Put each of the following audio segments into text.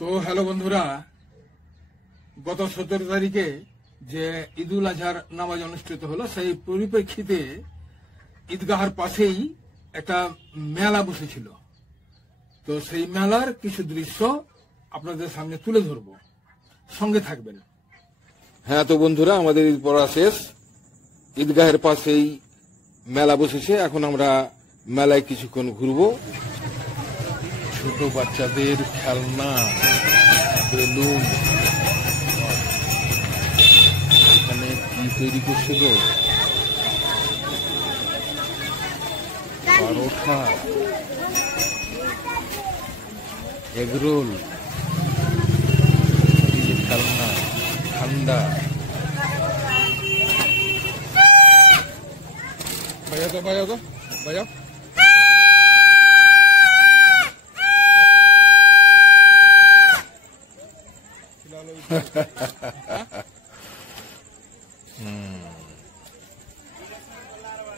তো হ্যালো বন্ধুরা, গত 17 তারিখে যে ঈদুল আজহার নামাজ অনুষ্ঠিত হলো, সেই পরিপ্রেক্ষিতে ঈদগাহের পাশেই একটা মেলা বসেছিল। তো সেই মেলার কিছু দৃশ্য আপনাদের সামনে তুলে ধরব, সঙ্গে থাকবেন। হ্যাঁ, তো বন্ধুরা, আমাদের ঈদ পড়া শেষ, ঈদগাহের পাশেই মেলা বসেছে। এখন আমরা মেলায় কিছুক্ষণ ঘুরবো। ছোট বাচ্চাদের খেলনা, বেলুন, এখানে কি তৈরি করছে গো? পরোটা, এগরোল, খেলনা, ঠান্ডা। বাজাও তো, বাজাও তো, বাজাও।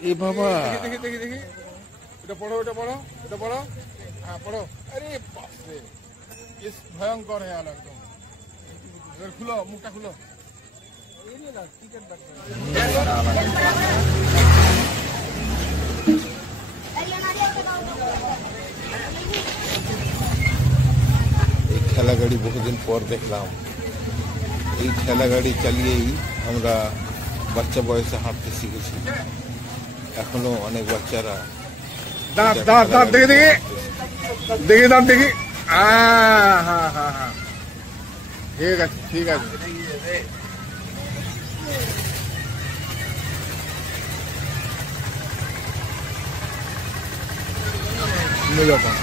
এ বাবা, দেখি দেখি দেখি, এটা পড়ো, এটা পড়ো, এটা পড়ো। হ্যাঁ পড়ো। আরে বাপরে, ইস ভয়ঙ্কর হয়ে গেল একদম। খুলো, মুখটা খুলো। এই ঠেলা গাড়ি বহুদিন পর দেখলাম। এই ঠেলা গাড়ি চালিয়েই আমরা বাচ্চা বয়সে হাঁটতে শিখেছি। এখনো অনেক বাচ্চারা দাঁড় দেখি দেখি দেখি, দাঁড় দেখি। হ্যাঁ হ্যাঁ হ্যাঁ, ঠিক আছে ঠিক আছে। যখন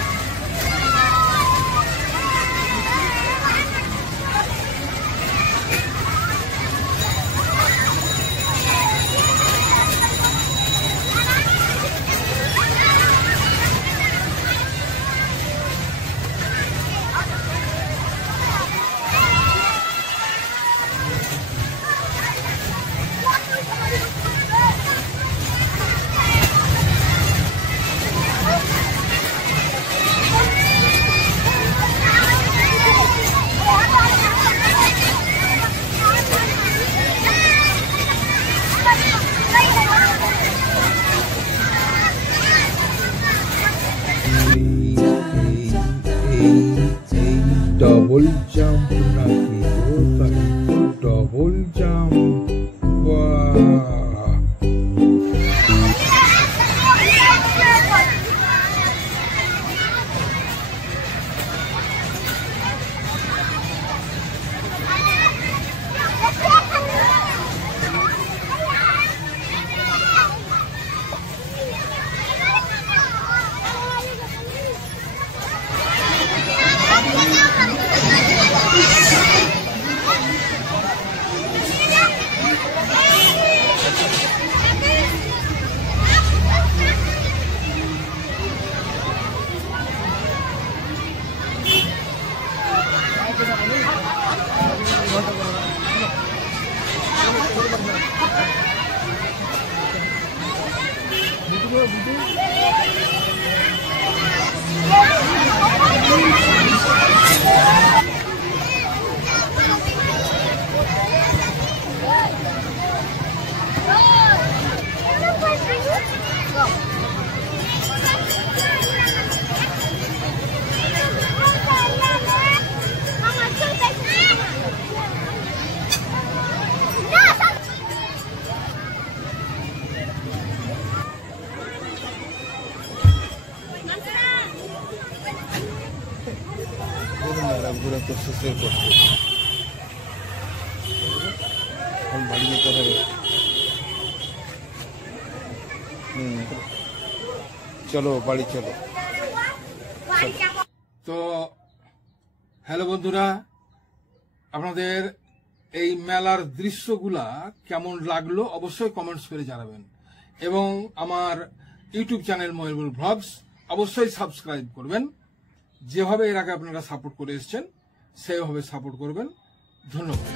ডবল জাম্প নাকি? ডবল জাম্প, ঘুরে তো শেষের করতে এখন বাড়ি যেতে হবে। চলো বাড়ি চলো। তো হ্যালো বন্ধুরা, আপনাদের এই মেলার দৃশ্যগুলা কেমন লাগলো অবশ্যই কমেন্টস করে জানাবেন, এবং আমার ইউটিউব চ্যানেল ময়ূরবুল ব্লগস অবশ্যই সাবস্ক্রাইব করবেন। যেভাবে এর আগে আপনারা সাপোর্ট করে এসেছেন সেইভাবে সাপোর্ট করবেন। ধন্যবাদ।